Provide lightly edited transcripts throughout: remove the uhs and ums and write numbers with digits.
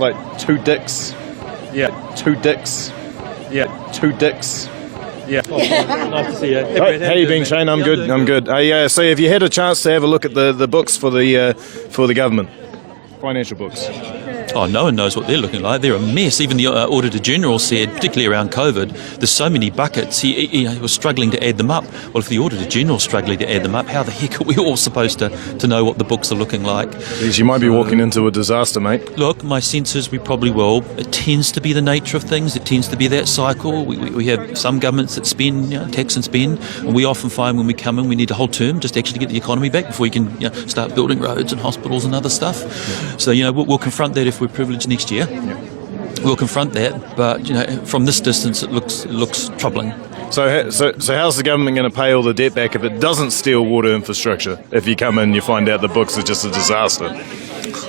looks like two dicks. Yeah. Two dicks. Yeah. Two dicks. Yeah. Oh, nice to see you. How you been, Shane? I'm good. I'm good. So have you had a chance to have a look at the books for the government? Financial books. Oh, no one knows what they're looking like. They're a mess. Even the Auditor General said, particularly around COVID, there's so many buckets, he was struggling to add them up. Well, if the Auditor General's struggling to add them up, how the heck are we all supposed to know what the books are looking like? Jeez, you might be walking into a disaster, mate. Look, my sense is we probably will. It tends to be the nature of things. It tends to be that cycle. We have some governments that spend, tax and spend, and we often find when we come in, we need a whole term just to actually get the economy back before we can start building roads and hospitals and other stuff. Yeah. So, we'll confront that if we're privileged next year. Yeah. We'll confront that, but, from this distance, it looks troubling. So how's the government going to pay all the debt back if it doesn't steal water infrastructure? If you come in and you find out the books are just a disaster?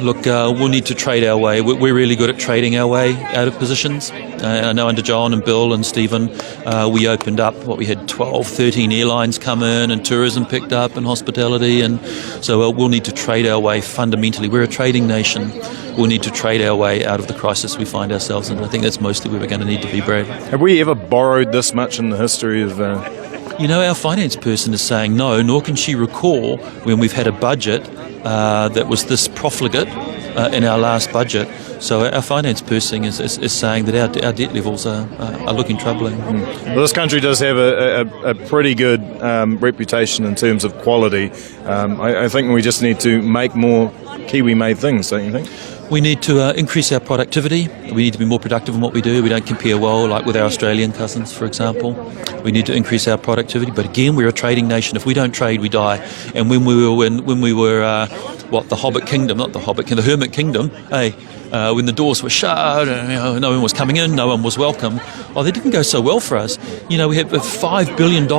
Look, we'll need to trade our way. We're really good at trading our way out of positions. I know under John and Bill and Stephen, we opened up, we had 12, 13 airlines come in and tourism picked up and hospitality. And so we'll need to trade our way fundamentally. We're a trading nation. We'll need to trade our way out of the crisis we find ourselves in. I think that's mostly where we're going to need to be, Brad. Have we ever borrowed this much in the history of... Our finance person is saying no, nor can she recall when we've had a budget that was this profligate in our last budget. So our finance person is saying that our debt levels are looking troubling. Well, this country does have a pretty good reputation in terms of quality. I think we just need to make more Kiwi-made things, don't you think? We need to increase our productivity. We need to be more productive in what we do. We don't compare well, like with our Australian cousins, for example. We need to increase our productivity. But again, we're a trading nation. If we don't trade, we die. And when we were the Hobbit Kingdom, not the Hobbit Kingdom, the Hermit Kingdom, when the doors were shut, and, no one was coming in, no one was welcome. Oh, they didn't go so well for us. We have $5 billion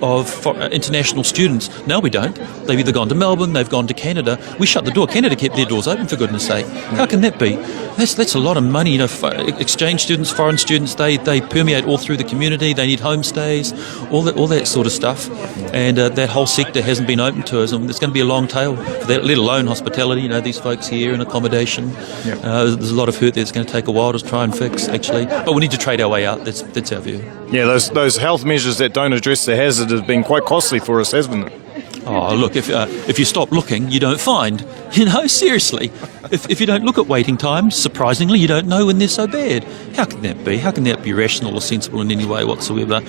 of international students. No, we don't. They've either gone to Melbourne, they've gone to Canada. We shut the door. Canada kept their doors open, for goodness sake. How can that be? That's a lot of money. Exchange students, foreign students, they permeate all through the community. They need homestays, all that sort of stuff. And that whole sector hasn't been open to us. And there's going to be a long tail for that, let alone hospitality. These folks here and accommodation. Yeah. There's a lot of hurt that's going to take a while to try and fix, actually. But we need to trade our way out. That's our view. Yeah, those health measures that don't address the hazard have been quite costly for us, hasn't it? Oh, look, if you stop looking, you don't find. Seriously. If you don't look at waiting times, surprisingly, you don't know when they're so bad. How can that be? How can that be rational or sensible in any way whatsoever?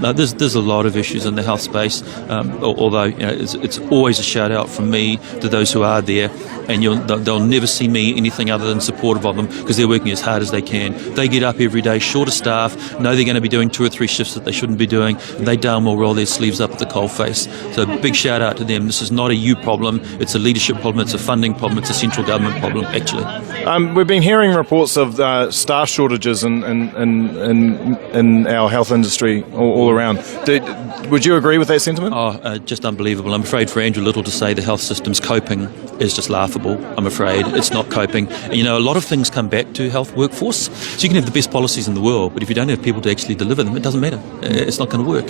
There's a lot of issues in the health space, although it's always a shout-out from me to those who are there, and they'll never see me anything other than supportive of them because they're working as hard as they can. They get up every day, short of staff, know they're going to be doing 2 or 3 shifts that they shouldn't be doing, and they darn well roll their sleeves up at the coalface. So big shout-out to them. This is not a you problem, it's a leadership problem, it's a funding problem, it's a central government problem, actually. We've been hearing reports of staff shortages in our health industry all around. Would you agree with that sentiment? Just unbelievable. I'm afraid for Andrew Little to say the health system's coping is just laughable. I'm afraid it's not coping. And, a lot of things come back to health workforce. So you can have the best policies in the world, but if you don't have people to actually deliver them, it doesn't matter. It's not going to work.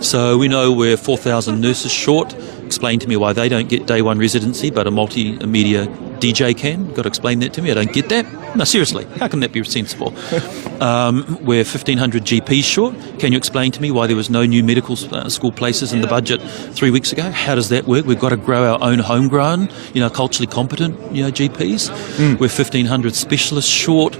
So we know we're 4,000 nurses short. Explain to me why they don't get day one residency, but a multimedia DJ can. Got to explain that to me. I don't get that. No, seriously, how can that be sensible? We're 1,500 GPs short. Can you explain to me why there was no new medical school places in the budget 3 weeks ago? How does that work? We've got to grow our own homegrown, culturally competent, GPs. We're 1,500 specialists short.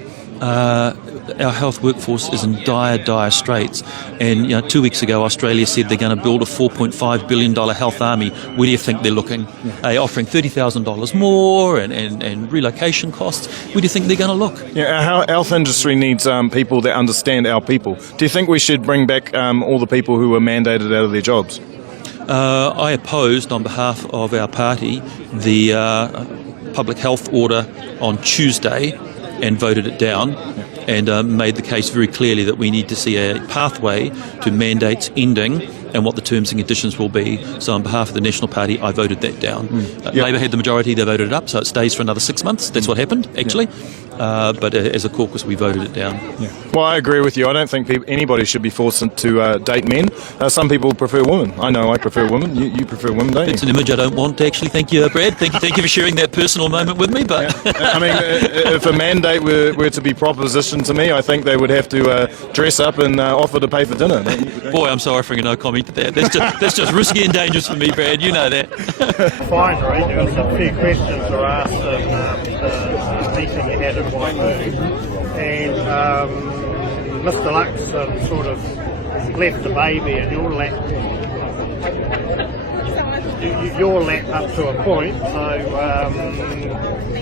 Our health workforce is in dire straits. And 2 weeks ago, Australia said they're going to build a $4.5 billion health army. Where do you think they're looking? Offering $30,000 more and relocation costs. Where do you think they're going to look? Yeah, our health industry needs people that understand our people. Do you think we should bring back all the people who were mandated out of their jobs? I opposed, on behalf of our party, the public health order on Tuesday and voted it down. And made the case very clearly that we need to see a pathway to mandates ending and what the terms and conditions will be. So on behalf of the National Party, I voted that down. Labor had the majority, they voted it up, so it stays for another 6 months. That's what happened, actually. but as a caucus we voted it down. Well, I agree with you. I don't think anybody should be forced to date men. Some people prefer women. I know I prefer women. You prefer women, don't you? It's an image I don't want, actually. Thank you, Brad. Thank you for sharing that personal moment with me. But I mean, if a mandate were to be propositioned to me, I think they would have to dress up and offer to pay for dinner. boy, I'm sorry for no comment to that. That's just risky and dangerous for me, Brad. You know that. Finally, there was a few questions were asked in the meeting you had in Waimea, and Mr. Lux sort of left the baby in your lap. Your lap up to a point, so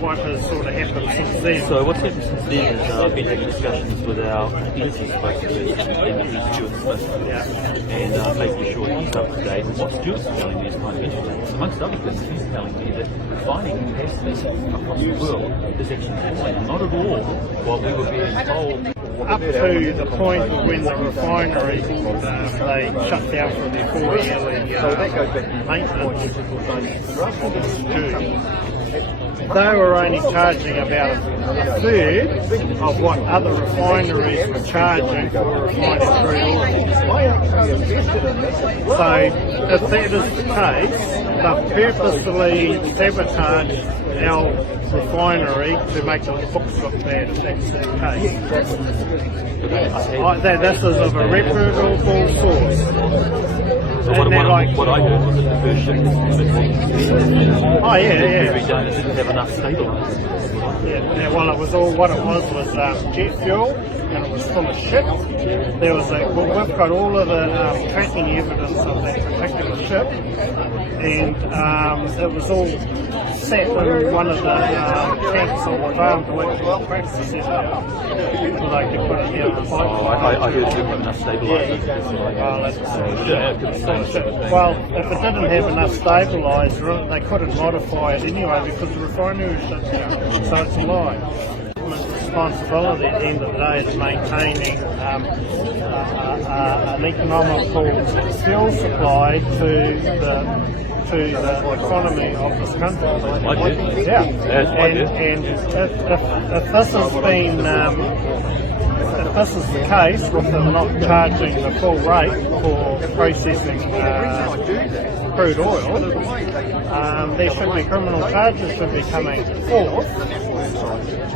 what has sort of happened since then? So what's happened since then is I've been having discussions with our editor basically, and Stuart Smith, and making sure he's up to date. And what Stuart's telling me is kind of interesting. Amongst other things, he's telling me that refining capacity across the world is actually falling, not at all what we were being told. Up to the point when the refinery they shut down for their 4-yearly maintenance, they were only charging about a third of what other refineries were charging for refining crude oil. So if that is the case, they've purposely sabotaged our refinery to make the books look bad, if that's the case. This is of a reputable source. So what I heard was that the first shift didn't have enough stabilisers. Yeah, well, it was all what it was jet fuel, and it was full of shit. There was we've got all of the tracking evidence of that particular ship, and it was all sat in one of the tanks on the farm to wait for the tracks to set out, so they could put it down the pipe. I heard it didn't have enough stabilisers. Well, if it didn't have enough stabiliser, they couldn't modify it anyway because the refinery was shut down. So it's a lie. Responsibility at the end of the day is maintaining an economical fuel supply to the economy of this country. And if this has been if this is the case with them not charging the full rate for processing crude oil, there should be criminal charges should be coming forth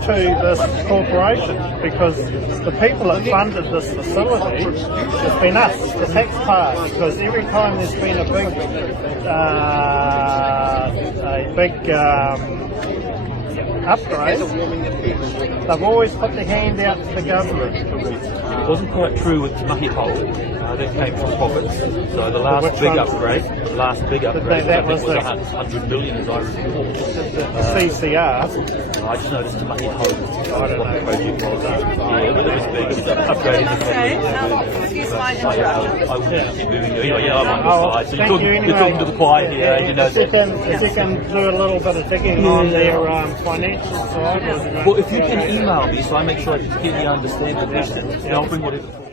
to this corporation, because the people that funded this facility has been us, the taxpayers, because every time there's been a big upgrade, they've always put their hand out to the government. It wasn't quite true with Te Mahi Hole. That came from profits. So the last big upgrade, that was 100 million, as I recall. CCR. I just noticed Te Mahi Hole. I don't know. The project was. Yeah, but it was big. It was upgrading. Excuse my interruption. I will keep moving. Anyway, I'm on the side. So you're talking to the choir here. If you can do a little bit of digging on their financial side. Well, if you can email me, so I make sure I completely understand the question, then I'll bring whatever.